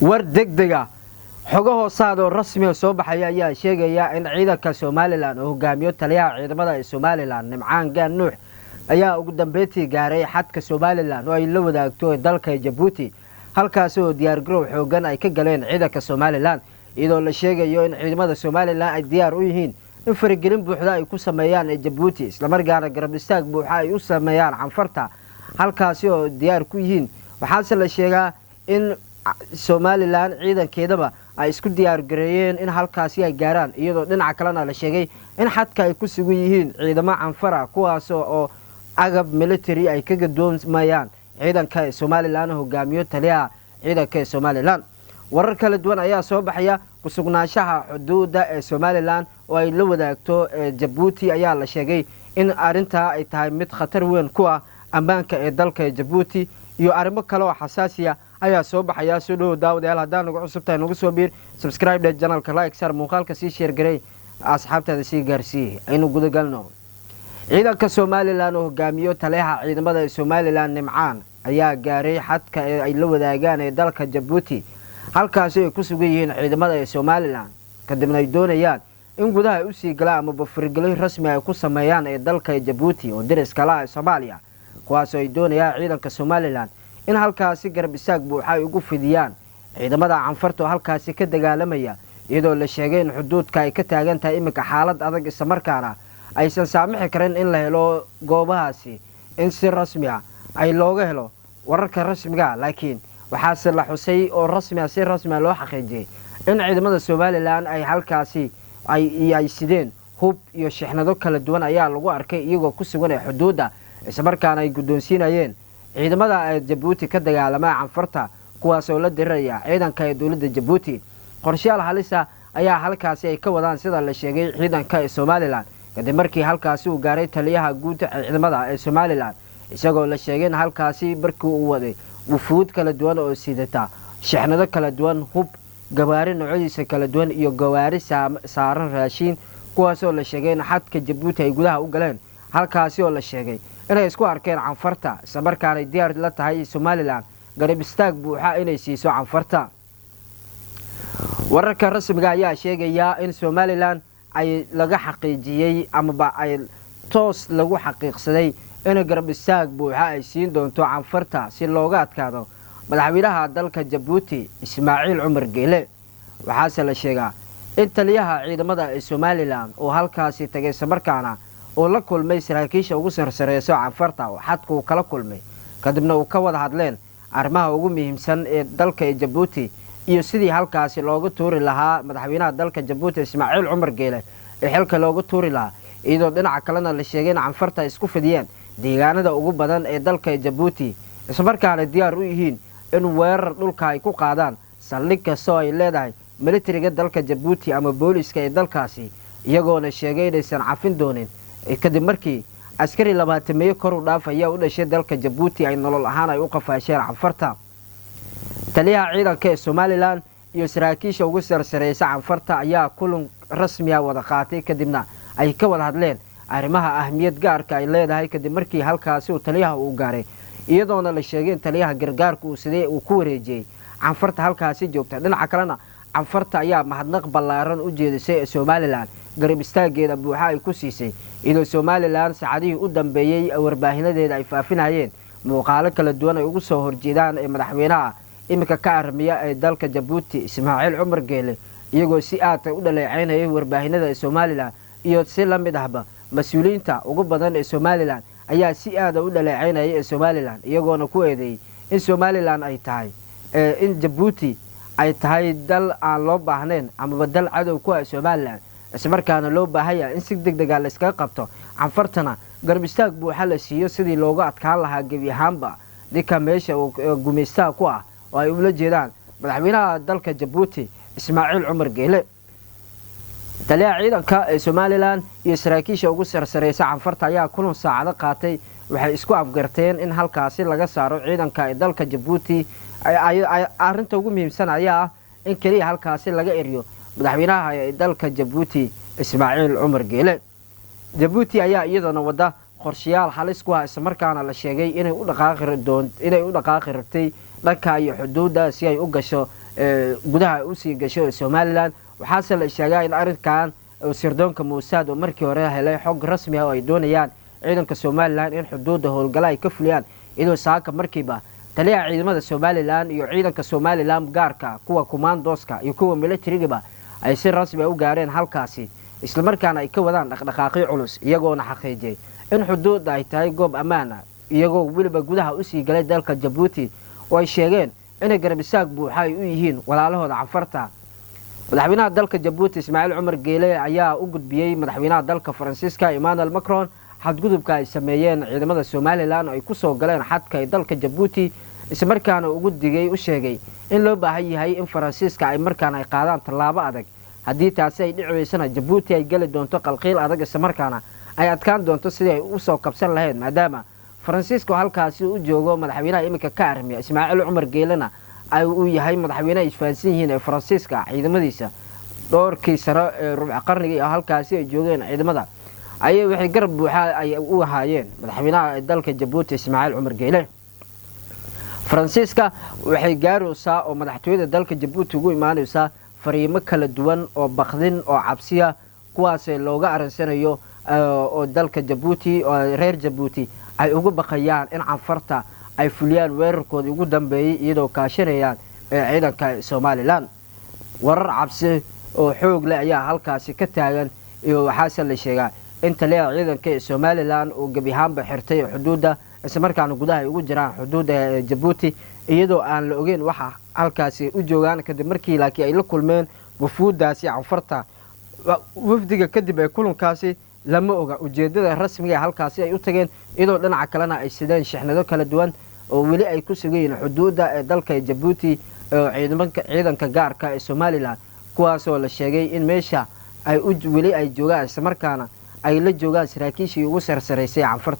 war degdega xogo hoosaad oo rasmi ah soo baxaya ayaa sheegaya in ciidanka Soomaaliland oo hogaamiyo taliyaha ciidamada Soomaaliland Nimcaan Gaan Nuux ayaa ugu dambeyntii gaaray xadka Soomaaliland oo ay la wadaagto dalka Djibouti halkaas oo diyaar garow xoogan ay ka galeen ciidanka Soomaaliland iyadoo la sheegayo in ciidamada Soomaaliland ay diyaar u yihiin in faragelin buuxda ay ku sameeyaan Djibouti isla markaana garab istaag buuxa ay u sameeyaan canfarta halkaas oo diyaar ku yihiin waxaase la sheegaa in Soomaaliland ciidankeedaba ay isku diyaar gareeyeen in halkaasi ay gaaraan iyadoo dhinaca kalena la sheegay in xadka ay ku sugan yihiin ciidamo canfara kuwaas oo agab military ay ka gadoomayaan ciidanka Soomaaliland hogaamiyo taliyaha ciidanka Soomaaliland warar kala duwan ayaa soo baxaya ku sugnaanshaha xuduudda ee Soomaaliland oo ay la wadaagto Djibouti ayaa la sheegay in arinta ay tahay mid khatar weyn ku ah ammaanka ee dalka Djibouti iyo arimo kale oo xasaasi ah ayaa soo baxaya soo dhow daawadayaal haddaan ugu cusubtahay nagu soo biir subscribe channelka like share muuqaalka sii share garay asxaabtada sii gaarsii aynu guda galno ciidanka Soomaaliland oo hogaamiyo taliyaha ciidamada Soomaaliland Nimcaan ayaa gaaray xadka ay la wadaagaan ee dalka Djibouti halkaas ay ku sugan yihiin ciidamada Soomaaliland kadibna ay doonayaan in gudaha u sii galaan ama faragelin rasmi ay ku sameeyaan ee dalka Djibouti oo deris kala ah Soomaaliya kuwaas ay doonayaan ciidanka Soomaaliland in halkaasi garab istaag buuxa ay ugu fidiyaan ciidamada canfarta halkaasi ka dagaalamaya iyadoo la sheegay in xuduudka ay ka taagan tahay imika xaalad adag isla markaana aysan saamixi karin in la helo goobahaasi in si rasmi ah ay looga helo wararka rasmiga laakiin waxaase la xusay oo rasmi ah si rasmi ah loo xaqiijiyay in ciidamada Soomaaliland ay halkaasi ay sideen hub iyo shixnado kala duwan ayaa lagu arkay iyagoo ku sugan ee xuduudda isla markaana ay gudoonsiinayeen ciidamada Djibouti ka dagaalama canfarta kuwaas oo la diriraya ciidanka dawladda Djibouti qorshayaal halisa ayaa halkaasi ay ka wadaan sida la sheegay ciidanka Soomaaliland kadib markii halkaasi uu gaaray taliyaha guud ee ciidamada Soomaaliland isagoo la sheegay in halkaasi barkii uu waday wufuud kala duwan oo sidata shixnado kala duwan hub gawaari noocyadiisa kala duwan iyo gawaari saaran raashin kuwaas oo la sheegay in xadka Djibouti ay gudaha u galeen halkaasi oo la sheegay inay isku arkeen canfarta isla markaana ay diyaar la tahay Soomaaliland garab istaag buuxa inay siiso canfarta wararka rasmiga ayaa sheegaya in Soomaaliland ay laga xaqiijiyay ama ay toos lagu xaqiiqsaday in garab istaag buuxa ay siin doonto canfarta si looga adkaado madaxweynaha dalka Djibouti Ismaaciil Cumar Geele waxaase la sheegaa in taliyaha ciidamada Soomaaliland oo halkaasi tagay samarkaana oo la kulmay saraakiisha ugu sarsareeyo canfarta oo xadku kala kulmay kadibna uu ka wada hadleen arrimaha ugu muhiimsan ee dalka Djibouti iyo sidii halkaasi looga tuuri lahaa madaxweynaha dalka Djibouti Ismaaciil Cumar Geele ee xilka looga tuuri lahaa iyadoo dhinaca kalena la sheegay in canfarta isku fidiyeen deegaanada ugu badan ee dalka Djibouti isla markaana diyaar u yihiin in weerar dhulka ay ku qaadaan saldhig kasta ay leedahay militariga dalka Djibouti ama booliska ee dalkaasi iyagoona sheegay inaysan cafin doonin kadib markii askari 20 kor u dhaafaya u dhashay dalka Djibouti ay nolol ahaan ay u qafaasheen canfarta taliyaha ciidanka Soomaaliland iyo saraakiisha ugu sarsareeyay canfarta ayaa kulan rasmi ah wada qaatay kadibna ay ka wada hadleen arrimaha ahmiyad gaarka ay leedahay kadib markii halkaasi uu taliyaha uu gaaray iyadoona la sheegay in taliyaha gargaarka uu sidee uu ku wareejiyay canfarta halkaasi joogta dhinaca kalena canfarta ayaa mahadnaq ballaaran u jeedisay Soomaaliland garab istaageeda buuxa ay ku siisay iyadoo Soomaaliland saacadihii u dambeeyay warbaahineeda ay faafinayeen muuqaalo kala duwan ay ugu soo horjeedaan ee madaxweynaha imika ka armiya ee dalka Djibouti Ismaaciil Cumar Geele iyagoo si aad u dhaleeceynayay warbaahinada Soomaaliland iyo si la mid ahba mas'uuliyiinta ugu badan ee Soomaaliland ayaa si aad u dhaleeceynayay Soomaaliland iyagoona ku eedeeyay in Soomaaliland ay tahay in Djibouti ay tahay dal aan loo baahnayn ama dal cadow ku ah Soomaaliland isla markaana loo baahaya in si degdeg ah la iska qabto canfartana garab istaag buuxa la siiyo sidii looga adkaan lahaa gebi ahaanba dadka meesha gumeystaha ku ah oo ay ula jeedaan madaxweynaha dalka Djibouti Ismaaciil Cumar Geele taliyaha ciidanka Soomaaliland iyo saraakiisha ugu sarsareeyay canfarta ayaa kulan saacado qaatay waxay isku afgarteen in halkaasi laga saaro ciidanka dalka Djibouti arinta ugu muhiimsan ayaa in kaliya halkaasi laga eriyo madaxweynaha dalka Djibouti Ismaaciil Cumar Geele Djibouti ayaa iyadana wada qorshayaal halis ku ah isla markaana la sheegay inay u dhaqaaqi rabtay dhanka iyo xuduudda si ay u gasho gudaha u sii gashay Somaliland waxaase la sheegay in arrinkan sirdoonka Mossad oo markii hore helay xog rasmi ah oo ay doonayaan ciidanka Somaliland in xuduudda howlgala ay ka fuliyaan idoo saaka markiiba taliyaha ciidamada Somaliland iyo ciidanka Somaliland gaarka kuwa commandoska iyo kuwa militariga ay si rasmi ah u gaareen halkaasi isla markaana ay ka wadaan dhaqdhaqaaqyo culus iyagoo xaqiijiyay in xuduudda ay tahay goob ammaan ah iyagoo waliba gudaha u sii galay dalka Djibouti oo ay sheegeen in garab istaag buuxa ay u yihiin walaalahooda Canfarta madaxweynaha dalka Djibouti Ismaaciil Cumar Geele ayaa u gudbiyay madaxweynaha dalka Faransiiska Emmanuel Macron xadgudubka ay sameeyeen ciidamada Somaliland ay ku soo galeen xadka ee dalka Djibouti isla markaana ugu digay u sheegay in loo baahan yahay in Faransiiska ay markaan ay qaadaan tallaabo adag haddii taasi ay dhiceysana Djibouti ay gali doonto qalqiil adag isla markaana ay adkaan doonto sidii ay u soo kabsan lahayd maadaama Faransiiska halkaasi u joogo madaxweynaha imika ka armiya Ismaaciil Cumar Geelena ay u yahay madaxweynaha isfahansan yihiin ee Faransiiska ciidamadiisa doorkii sare ee rubع qarniga iyo halkaasi ay joogeen ciidamada ay waxay garab buuxa ay u ahaayeen madaxweynaha dalka Djibouti Ismaaciil Cumar Geele Faransiiska waxay gaaraysaa oo madaxtooyada dalka Djibouti ugu imaanaysaa fariimo kala duwan oo baqdin oo cabsiya kuwaas looga aransanayo oo dalka Djibouti oo reer Djibouti ay ugu baqayaan in Canfarta ay fuliyaan weerarkooda ugu dambeeyay iyadoo kaashanayaan ciidanka Somaliland warar cabsi oo xoog leh ayaa halkaasi ka taagan iyo waxaase la sheegay in taliyaha ciidanka Somaliland oo gabi ahaanba xirtay xuduudda isla markaana gudaha ay ugu jiraan xuduudda Djibouti iyadoo aan la ogeyn waxa halkaasi u joogaan kadib markii laakiin ay la kulmeen wafuudaasi Canfarta wafdiga kadib ee kulankaasi lama oga ujeedada rasmiga halkaasi ay u tageen iyadoo dhinaca kalena ay sideen shixnado kala duwan oo wali ay ku sugan xuduudda ee dalka Djibouti ciidanka gaarka ee Somaliland kuwaas oo la sheegay in meesha ay wali ay joogaan isla markaana ay la joogaan saraakiishii ugu sarsareysay Canfarta